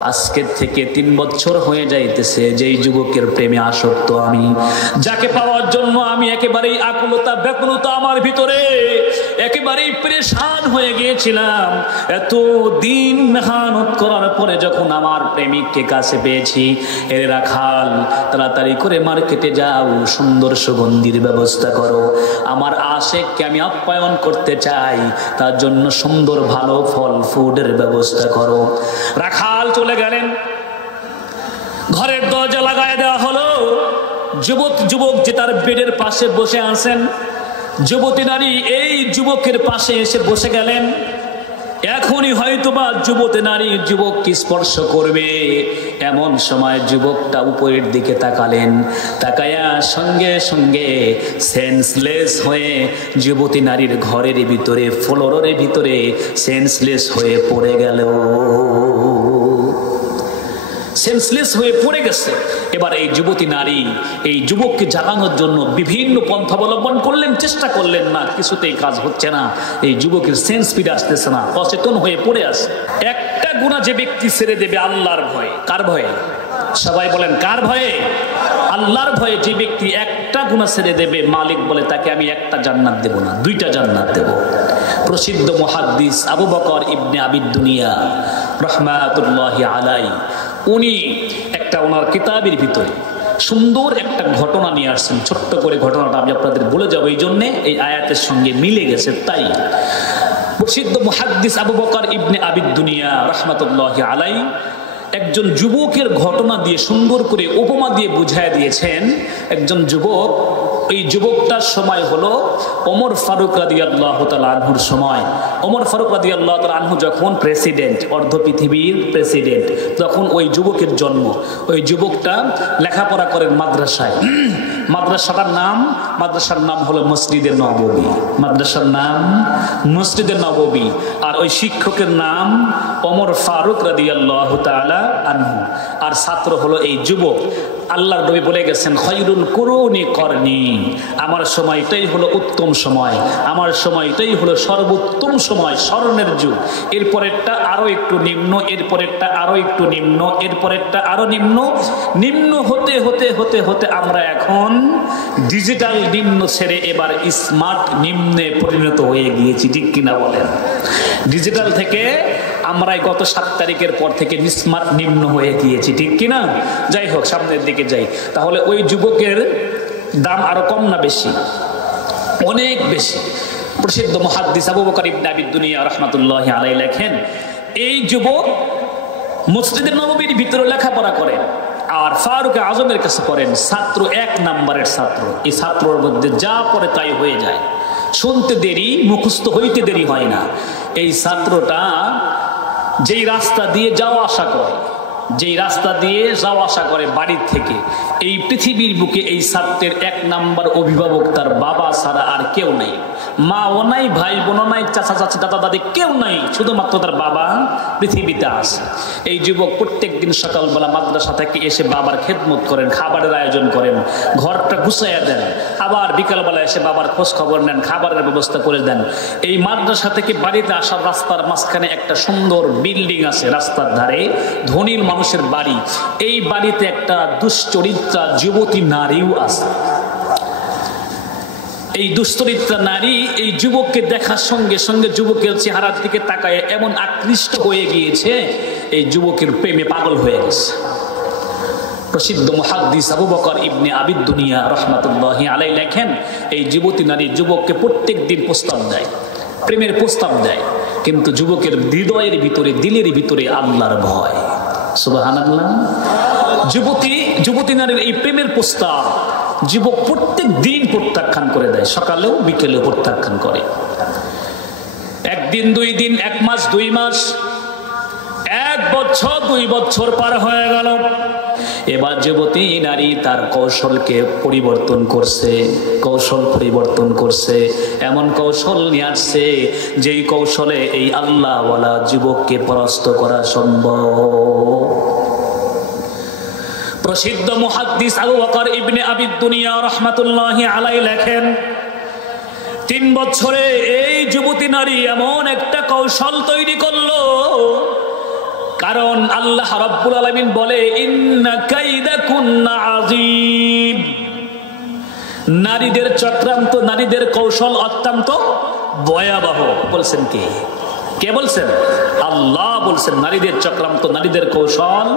আজকে থেকে ৩ বছর হয়ে যাইতেছে যেই যুবকের প্রেমে আসক্ত আমি, যাকে পাওয়ার জন্য আমি একেবারেই আকুলতা ব্যাকুলতা আমার ভিতরে একেবারেই পরেশান হয়ে গিয়েছিলাম। এত দিন মেহনত করার পরে যখন আমার প্রেমিককে কাছে পেয়েছি, এ রাখাল তাড়াতাড়ি করে মার্কেটে যাও, সুন্দর সুগন্ধির ব্যবস্থা করো, আমার আশেককে আমি আপ্যায়ন করতে চাই, তার জন্য সুন্দর ভালো ফল ফুডের ব্যবস্থা করো। রাখাল চলে গেলেন, ঘরের দরজা লাগায় দেওয়া হলো। যুবক যে তার বেডের পাশে বসে আছেন, যুবতী নারী এই যুবকের পাশে এসে বসে গেলেন। এখনই হয়তোবা যুবতী নারী যুবককে স্পর্শ করবে, এমন সময় যুবকটা উপরের দিকে তাকালেন, তাকায়া সঙ্গে সঙ্গে সেন্সলেস হয়ে যুবতী নারীর ঘরের ভিতরে ফ্লোরের ভিতরে সেন্সলেস হয়ে পড়ে গেল, সেন্সলেস হয়ে পড়ে গেছে। এবার এই যুবতী নারী এই যুবককে জাগানোর জন্য বিভিন্ন পন্থা অবলম্বন করলেন, চেষ্টা করলেন, না কিছুতেই কাজ হচ্ছে না। এই যুবকের সেন্স ফিরে আসতেছে না, অচেতন হয়ে পড়ে আছে। একটা গুনাহ যে ব্যক্তি ছেড়ে দেবে আল্লাহর ভয়ে, কার ভয়ে? সবাই বলেন কার ভয়ে? আল্লাহর ভয়ে যে ব্যক্তি একটা গুনাহ ছেড়ে দেবে, মালিক বলে তাকে আমি একটা জান্নাত দেব না, 2টা জান্নাত দেব। প্রসিদ্ধ মুহাদ্দিস আবু বকর ইবনে আবিদ দুনিয়া রাহমাতুল্লাহি আলাইহি, উনি একটা ওনার কিতাবের ভিতরে সুন্দর একটা ঘটনা নিয়ে আসছেন। ছোট্ট করে ঘটনাটা আমি আপনাদের বলে যাবো, এই জন্যে এই আয়াতের সঙ্গে মিলে গেছে। তাই প্রসিদ্ধ মুহাদ্দিস আবু বকর ইবনে আবিদ দুনিয়া রাহমাতুল্লাহি আলাইহি একজন যুবকের ঘটনা দিয়ে সুন্দর করে উপমা দিয়ে বুঝায় দিয়েছেন। একজন যুবক, এই যুবকটার সময় হলো ওমর ফারুক রাদিয়াল্লাহু তাআলা আনহুর সময়। ওমর ফারুক রাদিয়াল্লাহু তাআলা আনহু যখন প্রেসিডেন্ট, অর্ধ পৃথিবীর প্রেসিডেন্ট, তখন ওই যুবকের জন্ম। ওই যুবকটা লেখাপড়া করেন মাদ্রাসায়। মাদ্রাসার নাম হলো মসজিদে নববী। মাদ্রাসার নাম মসজিদে নববী। আর ওই শিক্ষকের নাম ওমর ফারুক রাদিয়াল্লাহু তাআলা আনহু। আর ছাত্র হলো এই যুবক। আল্লাহর নবী বলে গেছেন, খায়রুল কুরুনি করনি, আমার সময়টাই হলো উত্তম সময়, আমার সময়টাই হলো সর্বোত্তম সময়, স্মরণের যুগ। এরপরেরটা আরো একটু নিম্ন, এরপরেরটা আরো একটু নিম্ন, এরপরেরটা আরো নিম্ন, নিম্ন হতে হতে হতে হতে আমরা এখন ডিজিটাল নিম্ন ছেড়ে এবার স্মার্ট নিম্নে পরিণত হয়ে গিয়েছি, ঠিক কিনা বলেন? ডিজিটাল থেকে আমরা গত 7 তারিখের পর থেকে স্মার্ট নিম্ন হয়ে গিয়েছি, ঠিক কিনা? যাই হোক, সামনের দিকে যাই। তাহলে ওই যুবকের দাম আরো কম না বেশি? অনেক বেশি। প্রসিদ্ধ মুহাদ্দিস আবু বকর ইবনে আবিদ দুনিয়া রাহমাতুল্লাহি আলাইহি লেখেন, এই যুবক মসজিদে নববীর ভিতরে লেখাপড়া করেন আর ফারুক আজমের কাছে পড়েন। ছাত্র 1 নাম্বারের ছাত্র। এই ছাত্রর মধ্যে যা পড়ে তাই হয়ে যায়, শুনতে দেরি, মুখস্থ হইতে দেরি হয় না। এই ছাত্রটা যেই রাস্তা দিয়ে যাওয়া আসা করে বাড়ির থেকে, এই পৃথিবীর বুকে এই ছাত্রের 1 নাম্বার অভিভাবক তার বাবা ছাড়া আর কেউ নাই। মাও নাই, ভাই বোনও নাই, চাচা চাচি দাদা দাদি কেউ নাই, শুধুমাত্র তার বাবা পৃথিবীতে আছে। এই যুবক প্রত্যেক দিন সকালবেলা মাদ্রাসা থেকে এসে বাবার খেদমত করেন, খাবারের আয়োজন করেন, ঘরটা গুছাইয়া দেন, আবার বিকালবেলা এসে বাবার খোঁজ খবর নেন, খাবারের ব্যবস্থা করে দেন। এই মাদ্রাসা থেকে বাড়িতে আসার রাস্তার মাঝখানে একটা সুন্দর বিল্ডিং আছে, রাস্তার ধারে ধনীর মানুষের বাড়ি। এই বাড়িতে একটা দুশ্চরিত্রা যুবতী নারীও আছে। এই দুশ্চরিত্রা নারী এই যুবককে দেখার সঙ্গে সঙ্গে যুবকের চেহারার দিকে তাকায় এমন আকৃষ্ট হয়ে গিয়েছে, এই যুবকের প্রেমে পাগল হয়ে গেছে। প্রসিদ্ধ মুহাদ্দিস আবু বকর ইবনে আবিদ দুনিয়া রাহমাতুল্লাহি আলাইহি লেখেন, এই যুবতী নারী যুবককে প্রত্যেক দিন প্রস্তাব দেয়, প্রেমের প্রস্তাব দেয়, কিন্তু যুবকের হৃদয়ের ভিতরে, দিলের ভিতরে আল্লাহর ভয়। সুবহানাল্লাহ। যুবতী নারীর এই প্রেমের প্রস্তাব যুবক প্রত্যেক দিন প্রত্যাখ্যান করে দেয়, সকালেও বিকেলেও প্রত্যাখ্যান করে। 1 দিন 2 দিন, 1 মাস 2 মাস, 1 বছর 2 বছর পার হয়ে গেল। এবার যুবতী নারী তার কৌশল পরিবর্তন করছে, এমন কৌশল নিয়ে আসছে যেই কৌশলে এই আল্লাহওয়ালা যুবককে পরাস্ত করা সম্ভব। প্রসিদ্ধ মুহাদ্দিস আবু বকর ইবনে আবিদ দুনিয়া রাহমাতুল্লাহি আলাইহি লেখেন, 3 বছরে এই যুবতী নারী এমন একটা কৌশল তৈরি করলো, কারণ আল্লাহ রাব্বুল আলামিন বলে ইন্না কাইদাকুন্না আযীম, নারীদের চক্রান্ত, নারীদের কৌশল অত্যন্ত ভয়াবহ। বলছেন কে? কে বলছেন? আল্লাহ বলছেন নারীদের চক্রান্ত, নারীদের কৌশল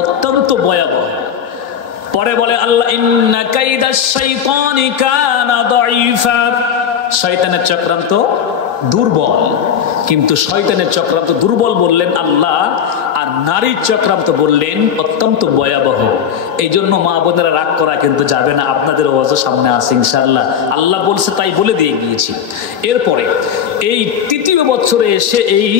অত্যন্ত ভয়াবহ। পরে বলে আল্লাহ ইন্না কাইদাশ শাইতানি কানা দাঈফা, শয়তানের চক্রান্ত দুর্বল। কিন্তু শয়তানের চক্রান্ত দুর্বল বললেন আল্লাহ, আর নারীর চক্রান্ত বললেন অত্যন্ত ভয়াবহ। এই জন্য মা বোনেরা রাগ করা কিন্তু যাবে না, আপনাদের ওয়াজও সামনে আছে ইনশাআল্লাহ। আল্লাহ বলছে তাই বলে দিয়ে গিয়েছি। এরপরে এই তৃতীয় বছরে এসে এই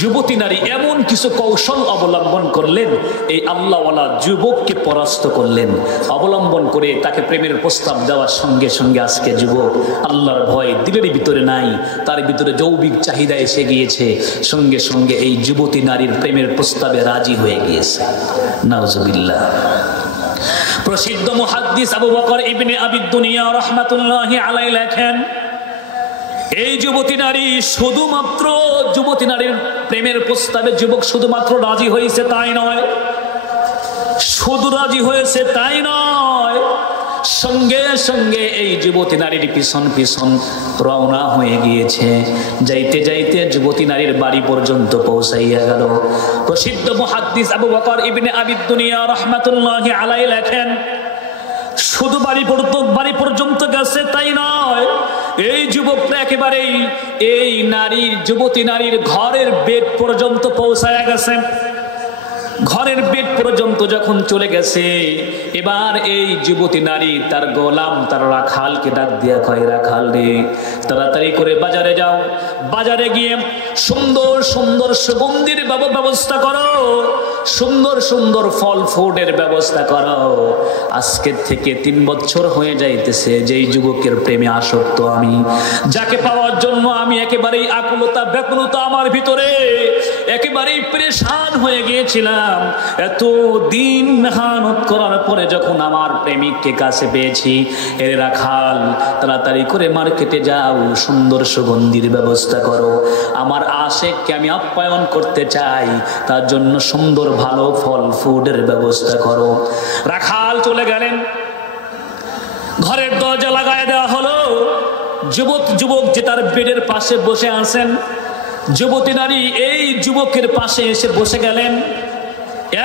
যুবতী নারী এমন কিছু কৌশল অবলম্বন করলেন, এই আল্লাহওয়ালা যুবককে পরাস্ত করলেন। অবলম্বন করে তাকে প্রেমের প্রস্তাব দেওয়ার সঙ্গে সঙ্গে আজকে যুবক আল্লাহর ভয় দিলের ভিতরে নাই, তার ভিতরে যৌবিক চাহিদা এসে গিয়েছে, সঙ্গে সঙ্গে এই যুবতী নারীর প্রেমের প্রস্তাবে রাজি হয়ে গিয়েছে। নাউজুবিল্লাহ। প্রসিদ্ধ মুহাদ্দিস আবু বকর ইবনে আবিদ দুনিয়া রাহমাতুল্লাহি আলাইহি লেখেন, এই যুবতী নারী শুধুমাত্র যুবতী নারীর প্রেমের প্রস্তাবে যুবক শুধুমাত্র রাজি হয়েছে তাই নয়, শুধু রাজি হয়েছে তাই নয়, সঙ্গে সঙ্গে এই যুবতী নারীর পিছন পিছন রওনা হয়ে গিয়েছে। যাইতে যাইতে যুবতী নারীর বাড়ি পর্যন্ত পৌঁছাইয়া গেল। প্রসিদ্ধ মুহাদ্দিস আবু বকর ইবনে আবিদ দুনিয়া রাহমাতুল্লাহি আলাইহি লেখেন, শুধু বাড়ি পর্যন্ত গেছে তাই নয়, এই যুবকরা একেবারেই এই নারীর যুবতী নারীর ঘরের বেড পর্যন্ত পৌঁছায়া গেছে। ঘরের বেড পর্যন্ত যখন চলে গেছে, এবার এই যুবতী নারী তার গোলাম, তার রাখালকে ডাক দিয়া কয়, রাখাল রে, তাড়াতাড়ি করে বাজারে যাও, বাজারে গিয়ে সুন্দর সুন্দর সুগন্ধির ব্যবস্থা করো, সুন্দর সুন্দর ফল ফুডের ব্যবস্থা করো। আজকের থেকে 3 বছর হয়ে যাইতেছে যেই যুবকের প্রেমে আসক্ত আমি, যাকে পাওয়ার জন্য আমি একেবারেই আকুলতা ব্যাকুলতা আমার ভিতরে একেবারেই পরেশান হয়ে গিয়েছিলাম। এত দিন মেহনত করার পরে যখন আমার প্রেমিককে কাছে পেয়েছি, এর রাখাল তাড়াতাড়ি করে মার্কেটে যাও, সুন্দর সুগন্ধির ব্যবস্থা করো, আমার আশেককে আমি আপ্যায়ন করতে চাই, তার জন্য সুন্দর ভালো ফল ফুডের ব্যবস্থা করো। রাখাল চলে গেলেন, ঘরের দরজা লাগায় দেওয়া হলো। যুবক যে তার বেডের পাশে বসে আছেন, যুবতী নারী এই যুবকের পাশে এসে বসে গেলেন।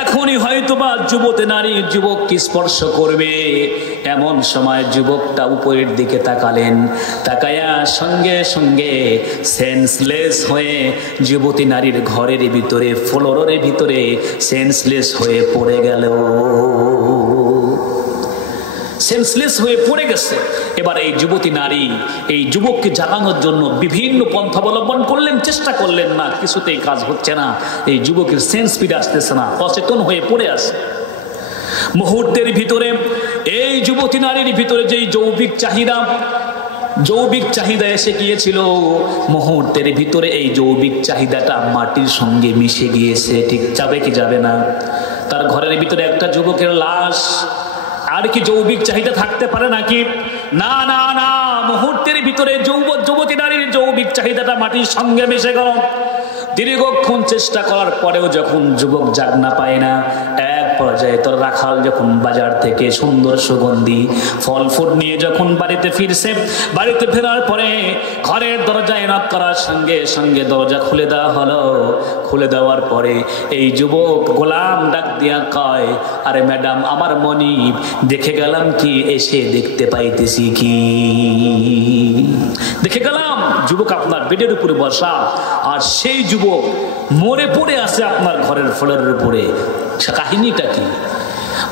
এখনই হয়তোবা যুবতী নারী যুবককে স্পর্শ করবে, এমন সময় যুবকটা উপরের দিকে তাকালেন, তাকায়া সঙ্গে সঙ্গে সেন্সলেস হয়ে যুবতী নারীর ঘরের ভিতরে ফ্লোরের ভিতরে সেন্সলেস হয়ে পড়ে গেল, সেন্সলেস হয়ে পড়ে গেছে। এবার এই যুবতী নারী এই যুবককে জাগানোর জন্য বিভিন্ন পন্থা অবলম্বন করলেন, চেষ্টা করলেন, না, কিছুতেই কাজ হচ্ছে না। এই যুবকের সেন্স ফিরে আসতেছে না, অচেতন হয়ে পড়ে আছে। মুহূর্তের ভিতরে এই যুবতী নারীর ভিতরে যেই যৌবিক চাহিদা এসে গিয়েছিল, মুহূর্তের ভিতরে এই যৌবিক চাহিদাটা মাটির সঙ্গে মিশে গিয়েছে। ঠিক যাবে কি যাবে না? তার ঘরের ভিতরে একটা যুবকের লাশ, আর কি যৌবিক চাহিদা থাকতে পারে নাকি? না না না, মুহূর্তের ভিতরে যুবতী নারীর যৌবিক চাহিদাটা মাটির সঙ্গে মিশে গেল। দীর্ঘক্ষণ চেষ্টা করার পরেও যখন যুবক জাগ না পায় না, এক পর্যায়ে তোর রাখাল যখন বাজার থেকে সুন্দর সুগন্ধি ফল ফুড নিয়ে যখন বাড়িতে ফিরছে, বাড়িতে ফেরার পরে ঘরের দরজায় নক করার সঙ্গে সঙ্গে দরজা খুলে দেওয়া হলো। খুলে দেওয়ার পরে এই যুবক গোলাম ডাক দিয়া কয়, আরে ম্যাডাম, আমার মনিব, দেখে গেলাম কি, এসে দেখতে পাইতেছি কি, দেখে গেলাম যুবক আপনার বেডের উপরে বসা, আর সেই যুবক মরে পড়ে আছে আপনার ঘরের ফ্লোরের উপরে। কাহিনীটা কি?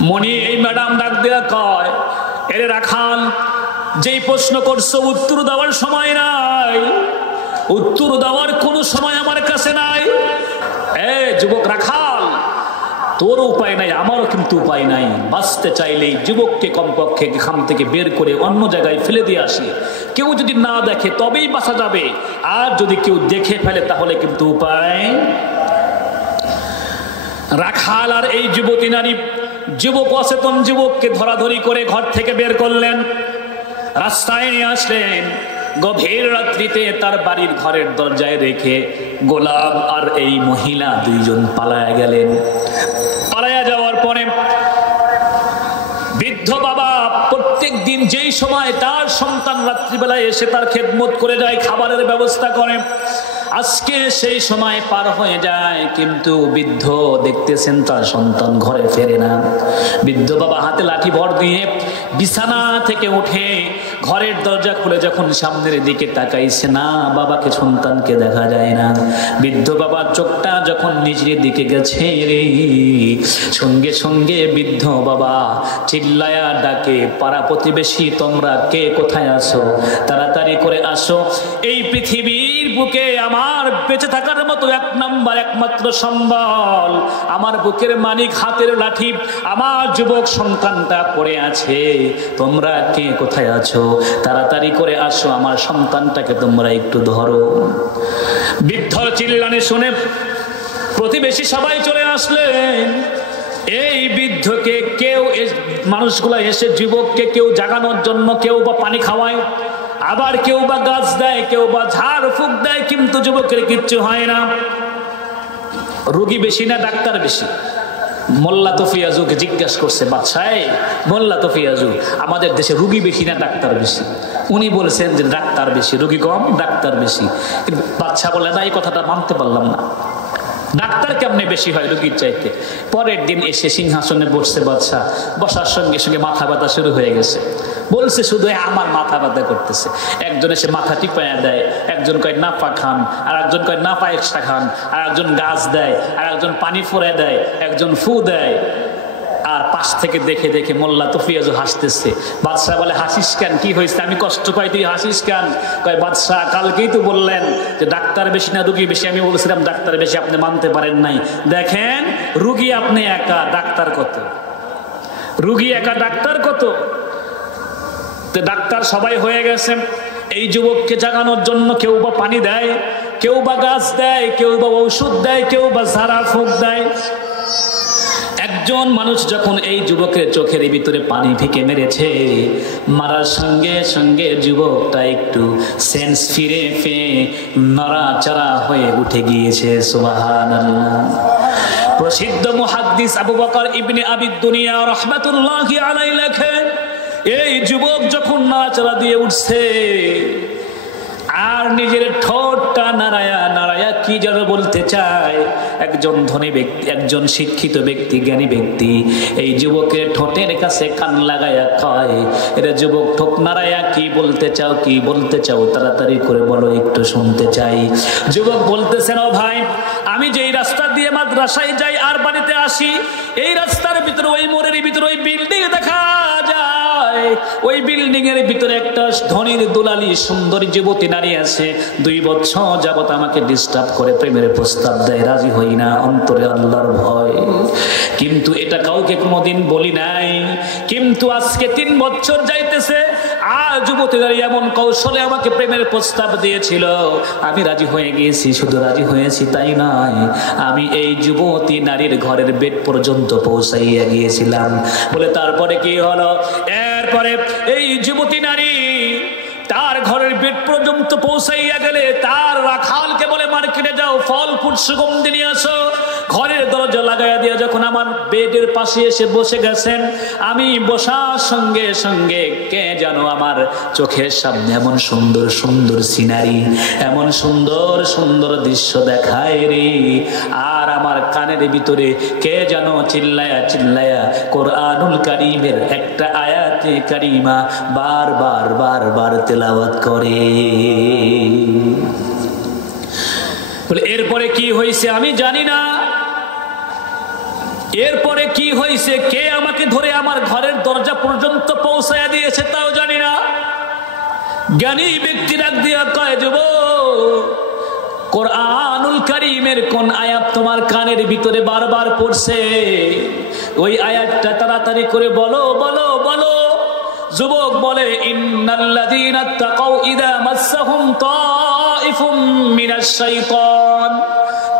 মনি এই ম্যাডাম ডাক দেয়া কয়, এর রাখাল, যেই প্রশ্ন করছো উত্তর দেওয়ার সময় নাই, উত্তর দেওয়ার কোনো সময় আমার কাছে নাই। যুবক রাখাল, তোর উপায় নাই, আমারও কিন্তু উপায় নাই। বাঁচতে চাইলেই যুবককে কমপক্ষে এখান থেকে বের করে অন্য জায়গায় ফেলে দিয়ে আসি। কেউ যদি না দেখে তবেই বাঁচা যাবে, আর যদি কেউ দেখে ফেলে তাহলে কিন্তু উপায়। রাখাল আর এই যুবতী নারী, যুবক অচেতন যুবককে ধরাধরি করে ঘর থেকে বের করলেন, রাস্তায় নিয়ে আসলেন। গভীর রাত্রিতে তার বাড়ির ঘরের দরজায় রেখে গোলাম আর এই মহিলা দুইজন পালায়া গেলেন। পালায়া যাওয়ার পরে বৃদ্ধ বাবা প্রত্যেক দিন যেই সময় তার সন্তান রাত্রিবেলায় এসে তার খেদমত করে যায়, খাবারের ব্যবস্থা করে, আজকে সেই সময় পার হয়ে যায়, কিন্তু বৃদ্ধ দেখতেছেন তার সন্তান ঘরে ফেরে না। বৃদ্ধ বাবা হাতে লাঠি ভর দিয়ে বিছানা থেকে উঠে ঘরের দরজা খুলে যখন সামনের দিকে তাকাইছে, না বাবাকে সন্তানকে দেখা যায় না। বৃদ্ধ বাবার চোখটা যখন নিজের দিকে গেছে রে, সঙ্গে সঙ্গে বৃদ্ধ বাবা চিল্লায়া ডাকে, পাড়া প্রতিবেশী তোমরা কে কোথায় আসো, তাড়াতাড়ি করে আসো, এই পৃথিবীর বুকে আমার বেঁচে থাকার মতো এক নাম্বার একমাত্র সম্বল আমার বুকের মানিক, হাতের লাঠি, আমার যুবক সন্তানটা পড়ে আছে, তোমরা কে কোথায় আছো, তাড়াতাড়ি করে আসো, আমার সন্তানটাকে তোমরা একটু ধরো। বৃদ্ধর চিল্লানি শুনে প্রতিবেশী সবাই চলে আসলেন। এই বৃদ্ধকে কেউ, মানুষগুলা এসে যুবককে কেউ জাগানোর জন্য কেউ বা পানি খাওয়ায়, আবার কেউ বা গাছ দেয়, কেউ বা ঝাড় ফুঁক দেয়, কিন্তু যুবকের কিচ্ছু হয় না। রোগী বেশি না ডাক্তার বেশি? মোল্লা তফিয়াজুকে জিজ্ঞাসা করছে বাদশাহ, মোল্লা তফিয়াজু আমাদের দেশে রোগী বেশি না ডাক্তার বেশি? উনি বলেছেন যে ডাক্তার বেশি, রোগী কম, ডাক্তার বেশি। কিন্তু বাদশাহ বলে না, এই কথাটা মানতে পারলাম না, ডাক্তার কেমনে বেশি হয় রোগীর চাইতে। পরের দিন এসে সিংহাসনে বসছে বাদশাহ, বসার সঙ্গে সঙ্গে মাথা ব্যথা শুরু হয়ে গেছে। বলছে শুধু আমার মাথা ব্যথা করতেছে। একজন এসে মাথা টিপায়া দেয়, একজন কয় নাপা খান, আর একজন কয় নাপা এক্সট্রা খান, আর একজন গাছ দেয়, আর একজন পানি ফোড়ে দেয়, একজন ফু দেয়। আর পাশ থেকে দেখে দেখে মোল্লা তফিয়াজু হাসতেছে। বাদশাহ বলে হাসিস কেন, কি হয়েছে, আমি কষ্ট পাই তুই হাসিস কেন? কয় বাদশাহ কালকেই তো বললেন যে ডাক্তার বেশি না রুগী বেশি, আমি বলছিলাম ডাক্তার বেশি, আপনি মানতে পারেন নাই। দেখেন রুগী আপনি একা, ডাক্তার কত? রুগী একা, ডাক্তার কত? তো ডাক্তার সবাই হয়ে গেছে। এই যুবককে জাগানোর জন্য কেউ বা পানি দেয়, কেউ বা গাছ দেয়, কেউ বা ঔষধ দেয়, কেউ বা ঝাড়া ফুঁক দেয়। একজন মানুষ যখন এই যুবকের চোখের ভিতরে পানি ফিকে মেরেছে, মারার সঙ্গে সঙ্গে যুবকটা একটু সেন্স ফিরে পেয়ে নড়াচড়া হয়ে উঠে গিয়েছে। সুবহানাল্লাহ। প্রসিদ্ধ মুহাদ্দিস আবু বকর ইবনে আবি দুনিয়া রাহমাতুল্লাহি আলাইহি লেখেন, এই যুবক যখন নড়াচড়া দিয়ে উঠছে আর নিজের ঠোঁটটা নাড়ায়া নাড়ায়া কি যেন বলতে চায়, একজন ধনী ব্যক্তি, একজন শিক্ষিত ব্যক্তি, জ্ঞানী ব্যক্তি এই যুবকের ঠোঁটের কাছে কান লাগায়া কয়, এটা যুবক ঠোঁট নাড়ায়া কি বলতে চাও, কি বলতে চাও, তাড়াতাড়ি করে বলো, একটু শুনতে চাই। যুবক বলতেছেন, ও ভাই, আমি যেই রাস্তা দিয়ে মাদ্রাসায় যাই আর বাড়িতে আসি, এই রাস্তার ভিতরে, ওই মোড়ের ভিতরে ওই বিল্ডিং দেখা যায়, ওই বিল্ডিং এর ভিতরে একটা ধনীর দুলালি সুন্দরী যুবতী নারী আছে। 2 বছর যাবত আমাকে ডিস্টার্ব করে, প্রেমের প্রস্তাব দেয়, রাজি হই না, অন্তরে আল্লাহর ভয়, কিন্তু এটা কাউকে কোনোদিন বলি নাই। কিন্তু আজকে 3 বছর যাইতেছে, আর যুবতী নারী এমন কৌশলে আমাকে প্রেমের প্রস্তাব দিয়েছিল, আমি রাজি হয়ে গিয়েছি। শুধু রাজি হয়েছি তাই নয়, আমি এই যুবতী নারীর ঘরের বেড পর্যন্ত পৌঁছাইয়া গিয়েছিলাম। বলে তারপরে কি হলো? এরপরে এই যুবতী নারী তার ঘরের বেড পর্যন্ত পৌঁছাইয়া গেলে তার রাখালকে বলে, মার্কেটে যাও, ফল ফুল সুগন্ধি নিয়ে আসো। ঘরের দরজা লাগাইয়া দিয়ে যখন আমার বেডের পাশে এসে বসে গেছেন, আমি বসার সঙ্গে সঙ্গে কে যেন আমার চোখের সামনে এমন সুন্দর সুন্দর সিনারি, এমন সুন্দর সুন্দর দৃশ্য দেখায় রে, আর আমার কানের ভিতরে কে যেন চিল্লায়া চিল্লায়া কোরআনুল কারীমের একটা আয়াতে কারিমা বারবার বারবার তেলাওয়াত করে। বলে এরপরে কি হয়েছে আমি জানি না, এরপরে কি হয়েছে, কে আমাকে ধরে আমার ঘরের দরজা পর্যন্ত পৌঁছায়া দিয়েছে তাও জানি না। জ্ঞানী ব্যক্তি ডাক দিয়া কয়, যুবক, কোরআনুল কারীমের কোন আয়াত তোমার কানের ভিতরে বারবার পড়ছে, ওই আয়াতটা তাড়াতাড়ি করে বলো বলো বলো। যুবক বলে, ইন্নাল্লাযীনা তাকাউ ইযা মাসসাহুম তাইফুম মিনাশ শাইতান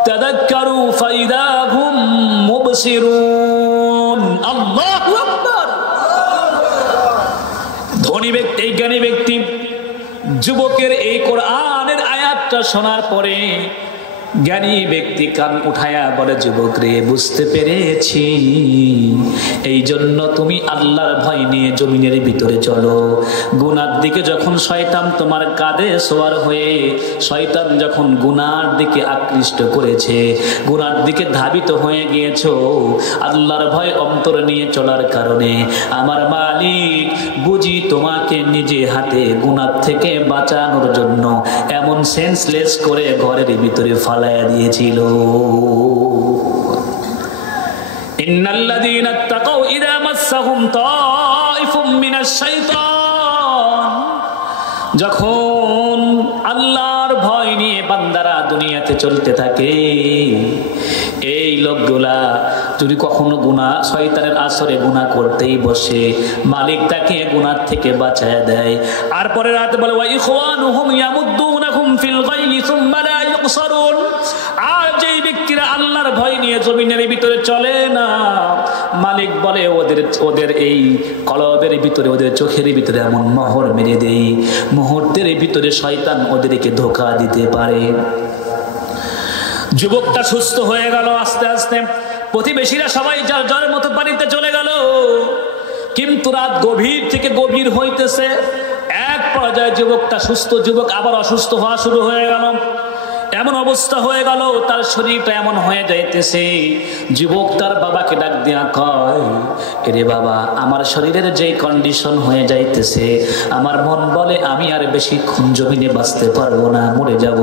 তাযাক্কারু ফাইদা হুম মুবসিরুন। আল্লাহু আকবার। ধনী ব্যক্তি, জ্ঞানী ব্যক্তি যুবকের এই কোরআনের আয়াতটা শোনার পরে জ্ঞানী ব্যক্তি কান উঠায়া বলে, যুবক রে, বুঝতে পেরেছি, এই জন্য তুমি আল্লাহর ভয় নিয়ে জমিনের ভিতরে চলো। গুনার দিকে যখন শয়তান তোমার কাঁধে সওয়ার হয়ে, শয়তান যখন গুনার দিকে আকৃষ্ট করেছে, গুনার দিকে ধাবিত হয়ে গিয়েছো, আল্লাহর ভয় অন্তরে নিয়ে চলার কারণে আমার মালিক বুঝি তোমাকে নিজে হাতে গুনার থেকে বাঁচানোর জন্য এমন সেন্সলেস করে ঘরের ভিতরে ফালাইয়া দিয়েছিল। ইন্নাল্লাযীনা ইত্তাকাউ ইযা মাসসাহুম তাইফুম মিনাশ শাইতান, যখন আল্লাহর ভয় নিয়ে বান্দারা দুনিয়াতে চলতে থাকে, এই লোকগুলা যদি কখনো গুনাহ শয়তানের আসরে গুনাহ করতেই বসে, মালিক তাকে গুনাহ থেকে বাঁচায় দেয়। আর পরে রাতে বলে, ওয়া ইখওয়ানুহুম ইয়ামুদ্দুনাহুম ফিল গায়ি সুম্মা লা ইউকসারুন। আর যেই ব্যক্তিরা আল্লাহর ভয় নিয়ে জমিনের ভিতরে চলে না, মালিক বলে ওদের এই কলবের ভিতরে, ওদের চোখের ভিতরে এমন মোহর মেরে দেই, মুহূর্তের ভিতরে শয়তান ওদেরকে ধোঁকা দিতে পারে। যুবকটা সুস্থ হয়ে গেল আস্তে আস্তে, প্রতিবেশীরা সবাই যার যার মতো বাড়িতে চলে গেল। কিন্তু রাত গভীর থেকে গভীর হইতেছে, এক পর্যায়ে যুবকটা সুস্থ যুবক আবার অসুস্থ হওয়া শুরু হয়ে গেল। এমন অবস্থা হয়ে গেল, তার শরীরটা এমন হয়ে যাইতেছে, যুবক তার বাবাকে ডাক দিয়া কয়, এরে বাবা, আমার শরীরের যে কন্ডিশন হয়ে যাইতেছে, আমার মন বলে আমি আর বেশিক্ষণ জমিনে বাঁচতে পারবো না, মরে যাব।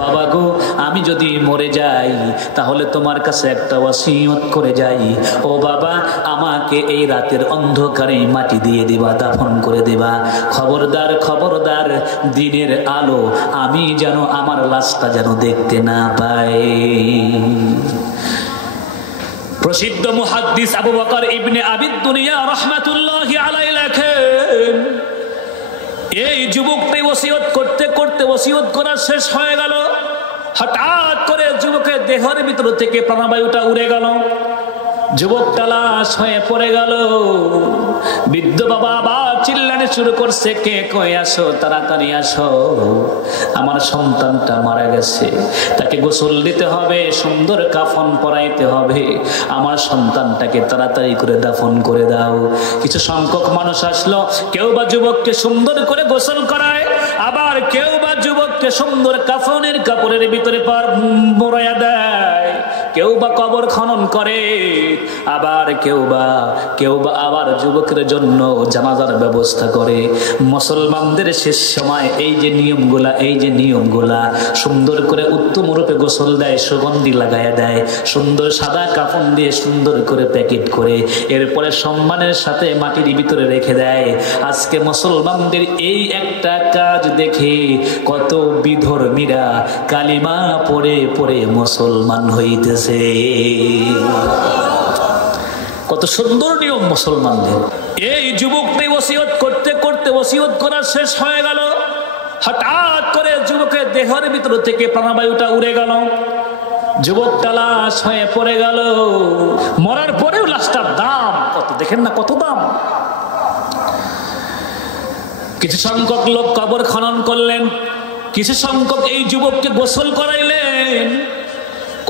বাবা গো, আমি যদি মরে যাই তাহলে তোমার কাছে একটা ওয়াসিয়ত করে যাই, ও বাবা, আমাকে এই রাতের অন্ধকারে মাটি দিয়ে দিবা, দাফন করে দিবা। খবরদার খবরদার, দিনের আলো আমি যেন আমার লাশটা যেন দেখতে না পাই। প্রসিদ্ধ মুহাদ্দিস আবু বকর ইবনে আবিদ দুনিয়া রাহমাতুল্লাহি আলাইহি লেখেন, এই যুবকটি ওসিয়ত করতে করতে ওসিয়ত করা শেষ হয়ে গেল, হঠাৎ করে যুবকের দেহের ভিতর থেকে প্রাণবায়ুটা উড়ে গেল, যুবকটা লাশ হয়ে পড়ে গেল। বৃদ্ধ বাবা আবার চিল্লানি শুরু করছে, কে কই আসো, তাড়াতাড়ি আসো, আমার সন্তানটা মারা গেছে, তাকে গোসল দিতে হবে, সুন্দর কাফন পরাইতে হবে, আমার সন্তানটাকে তাড়াতাড়ি করে দাফন করে দাও। কিছু সংখ্যক মানুষ আসলো, কেউ বা যুবককে সুন্দর করে গোসল করায়, আবার কেউ বা যুবককে সুন্দর কাফনের কাপড়ের ভিতরে মোড়াইয়া দেয়, কেউ বা কবর খনন করে, আবার কেউ বা আবার যুবকের জন্য জানাজার ব্যবস্থা করে। মুসলমানদের শেষ সময় এই যে নিয়মগুলা সুন্দর করে উত্তম রূপে গোসল দেয়, সুগন্ধি লাগায়া দেয়, সুন্দর সাদা কাফন দিয়ে সুন্দর করে প্যাকেট করে, এরপরে সম্মানের সাথে মাটির ভিতরে রেখে দেয়। আজকে মুসলমানদের এই একটা কাজ দেখে কত বিধর্মীরা কালিমা পড়ে পড়ে মুসলমান হইতেছে। কত সুন্দর নিয়ম মুসলমানদের। এই যুবকটি ওসিয়ত করতে করতে ওসিয়ত করা শেষ হয়ে গেল, হঠাৎ করে যুবকের দেহের ভিতর থেকে প্রাণবায়ুটা উড়ে গেল, যুবকটা লাশ হয়ে পড়ে গেল। মরার পরেও লাশটার দাম কত দেখেন না, কত দাম। কিছু সংখ্যক লোক কবর খনন করলেন, কিছু সংখ্যক এই যুবককে গোসল করাইলেন,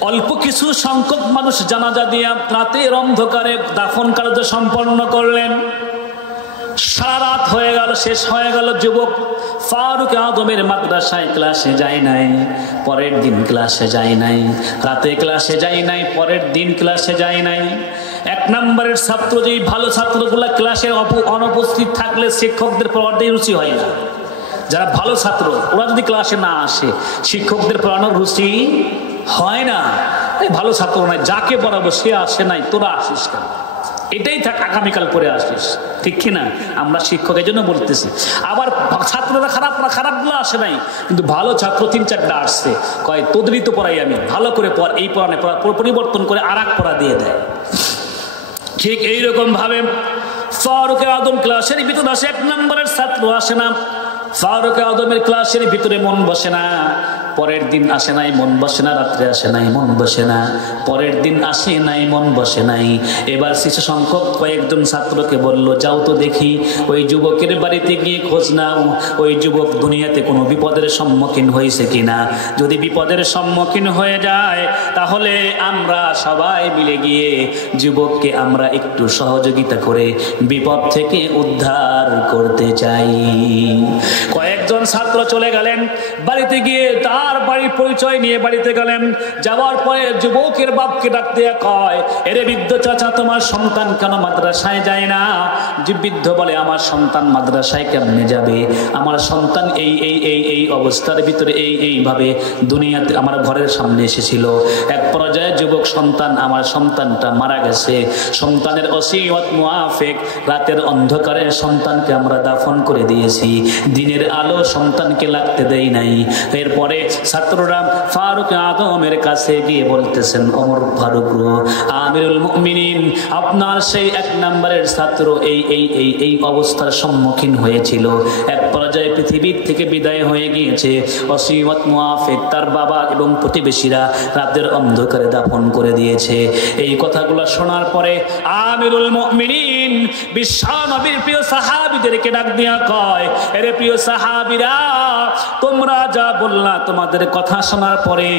অল্প কিছু সংখ্যক মানুষ জানাজা দিয়া রাতের অন্ধকারে দাফন কার্য সম্পন্ন করলেন। সারা রাত হয়ে গেল, শেষ হয়ে গেল। যুবক ফারুক আদমের মাদ্রাসায় ক্লাসে যায় নাই, পরের দিন ক্লাসে যায় নাই, রাতে ক্লাসে যায় নাই, পরের দিন ক্লাসে যায় নাই। এক নম্বরের ছাত্র, যেই ভালো ছাত্রগুলা ক্লাসে অনুপস্থিত থাকলে শিক্ষকদের পড়াতেই রুচি হয় না। যারা ভালো ছাত্র ওরা যদি ক্লাসে না আসে, শিক্ষকদের পড়ানোর রুচি হয় না। ভালো ছাত্র নাই, যাকে পড়াবো সে আসে নাই, তোরা আসিস কেন, এটাই থাক, আগামীকাল পরে আসিস, ঠিক কিনা? আমরা শিক্ষক এই জন্য বলতেছি। আবার ছাত্ররা খারাপগুলো আসে নাই, কিন্তু ভালো ছাত্র 3-4টা আসছে, কয় তোদেরই তো পড়াই আমি, ভালো করে পড়, এই পড়ানে পরিবর্তন করে আর এক পড়া দিয়ে দেয়। ঠিক এইরকম ভাবে ফারুক আদম ক্লাসের ভিতরে আসে, 1 নম্বরের ছাত্র আসে না, ফারুক আদমের ক্লাসের ভিতরে মন বসে না। পরের দিন আসে নাই, মন বসে না, রাত্রে আসে নাই, মন বসে না, পরের দিন আসে নাই, মন বসে নাই। এবার শিশু সংখ্যক কয়েকজন ছাত্রকে বলল, যাও তো দেখি ওই যুবকের বাড়িতে গিয়ে খোঁজ নাও, ওই যুবক দুনিয়াতে কোনো বিপদের সম্মুখীন হয়েছে কিনা। যদি বিপদের সম্মুখীন হয়ে যায় তাহলে আমরা সবাই মিলে গিয়ে যুবককে আমরা একটু সহযোগিতা করে বিপদ থেকে উদ্ধার করতে চাই। কয়েকজন ছাত্র চলে গেলেন বাড়িতে, গিয়ে তার বাড়ির পরিচয় নিয়ে বাড়িতে গেলেন। যাওয়ার পরে যুবকের বাপকে ডাক দিয়ে কয়, এরে বৃদ্ধ চাচা, তোমার সন্তান কেন মাদ্রাসায় যায় না? যে বৃদ্ধ বলে, আমার সন্তান মাদ্রাসায় কেমনে যাবে? আমার সন্তান এই এই এই এই অবস্থার ভিতরে এইভাবে দুনিয়াতে আমার ঘরের সামনে এসেছিল। এক পর্যায়ে যুবক সন্তান, আমার সন্তানটা মারা গেছে, সন্তানের ওসিয়ত মুআফিক রাতের অন্ধকারে সন্তানকে আমরা দাফন করে দিয়েছি, দিনের আলো সন্তানকে লাগতে দেই নাই। এরপরে ছাত্ররা ফারুক আজমের কাছে গিয়ে বলতেছেন, ওমর ফারুক আমিরুল মুমিনিন, আপনার সেই এক নম্বরের ছাত্র এই এই এই এই অবস্থার সম্মুখীন হয়েছিল, এক পর্যায়ে পৃথিবীর থেকে বিদায় হয়ে গিয়েছে, ওসিয়ত মুআফিক তার বাবা এবং প্রতিবেশীরা রাতের অন্ধকারে দাফন করে দিয়েছে। এই কথাগুলো শোনার পরে আমিরুল মুমিনিন বিশ্বনবীর প্রিয় সাহাবীদেরকে ডাক দিয়া কয়, এরে প্রিয় সাহাবীরা, তোমরা যা বললা, তোমাদের কথা শোনার পরে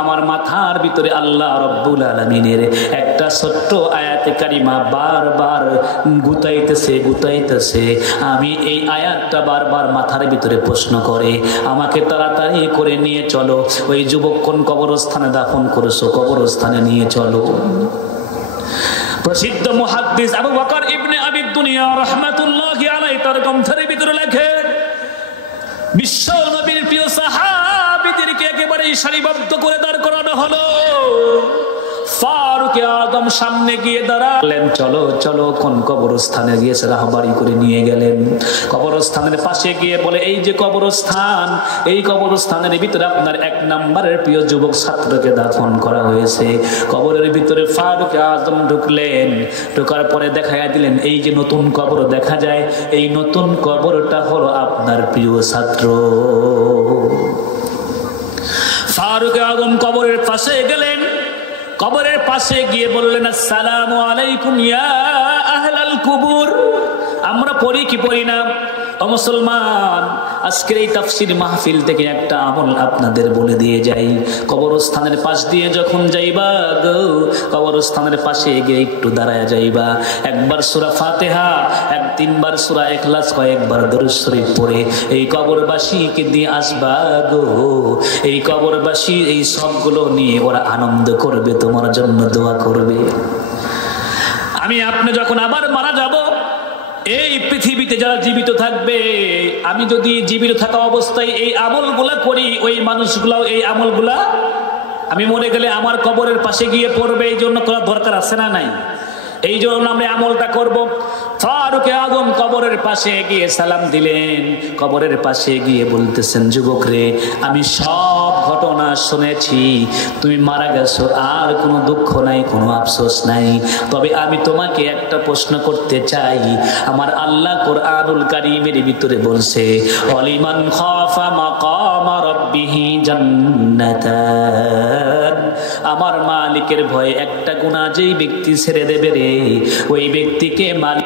আমার মাথার ভিতরে আল্লাহ রব্বুল আলামিনের একটা ছোট্ট আয়াতে কারিমা বারবার গুতাইতেছে। আমি এই আয়াতটা বারবার মাথার ভিতরে প্রশ্ন করে, আমাকে তাড়াতাড়ি করে নিয়ে চলো, ওই যুবক কোন কবরস্থানে দাফন করেছো, কবরস্থানে নিয়ে চলো। প্রসিদ্ধ মুহাদ্দিস আবু বকর ইবনে আবি দুনিয়া রাহমাতুল্লাহি আলাইহি তার গ্রন্থের ভিতরে লেখেন, বিশ্ব নবীর প্রিয় সাহাবীদেরকে একেবারে সারিবদ্ধ করে দাঁড় করানো হলো। ফারুক আজম সামনে গিয়ে দাঁড়ালেন, চলো চলো, কোন কবরস্থানে গিয়েছে রাহবারি করে নিয়ে গেলেন। কবরস্থানের পাশে গিয়ে বলে, এই যে কবরস্থান, এই কবরস্থানের ভিতরে আপনার এক নম্বরের প্রিয় যুবক ছাত্রকে দাফন করা হয়েছে। কবরের ভিতরে ফারুক আজম ঢুকলেন, ঢোকার পরে দেখাইয়া দিলেন, এই যে নতুন কবর দেখা যায়, এই নতুন কবরটা হলো আপনার প্রিয় ছাত্র। ফারুক আজম কবরের পাশে গেলেন, কবরের পাশে গিয়ে বললেন, আসসালামু আলাইকুম ইয়া আহলাল কুবুর। আমরা পড়ি কি পড়ি না? ও মুসলমান, আজকের এই তাফসীর মাহফিল থেকে একটা আমল আপনাদের বলে দিয়ে যাই। কবরস্থানের পাশ দিয়ে যখন যাইবা গো, কবরস্থানের পাশে গিয়ে একটু দাঁড়ায় যাইবা, একবার সূরা ফাতিহা, তিনবার সূরা ইখলাস, কয়েকবার দরুদ শরীফ পড়ে এই কবরবাসীকে দিয়ে আসবা গো। এই কবরবাসী এই সবগুলো নিয়ে ওরা আনন্দ করবে, তোমার জন্য দোয়া করবে। আমি আপনি যখন আবার মারা যাব, এই পৃথিবীতে যারা জীবিত থাকবে, আমি যদি জীবিত থাকা অবস্থায় এই আমলগুলা করি, ওই মানুষগুলাও এই আমলগুলা আমি মরে গেলে আমার কবরের পাশে গিয়ে পড়বে। এই জন্য করার দরকার আছে না নাই? এই জন্য আমরা আমলটা করব। ফারুক আজম কবরের পাশে গিয়ে সালাম দিলেন, কবরের পাশে গিয়ে বলতেছেন, যুবক রে, আমি সব ঘটনা শুনেছি, তুমি মারা গেছো, আর কোনো দুঃখ নাই, কোনো আফসোস নাই, তবে আমি তোমাকে একটা প্রশ্ন করতে চাই। আমার আল্লাহ কোরআনুল কারীমের ভিতরে বলছে, ওয়ালিমান খাফা মাকামা রাব্বিহি জান্নাতান, আমার মালিকের ভয়ে একটা গুনাহ যেই ব্যক্তি ছেড়ে দেবে রে, ওই ব্যক্তিকে মালিক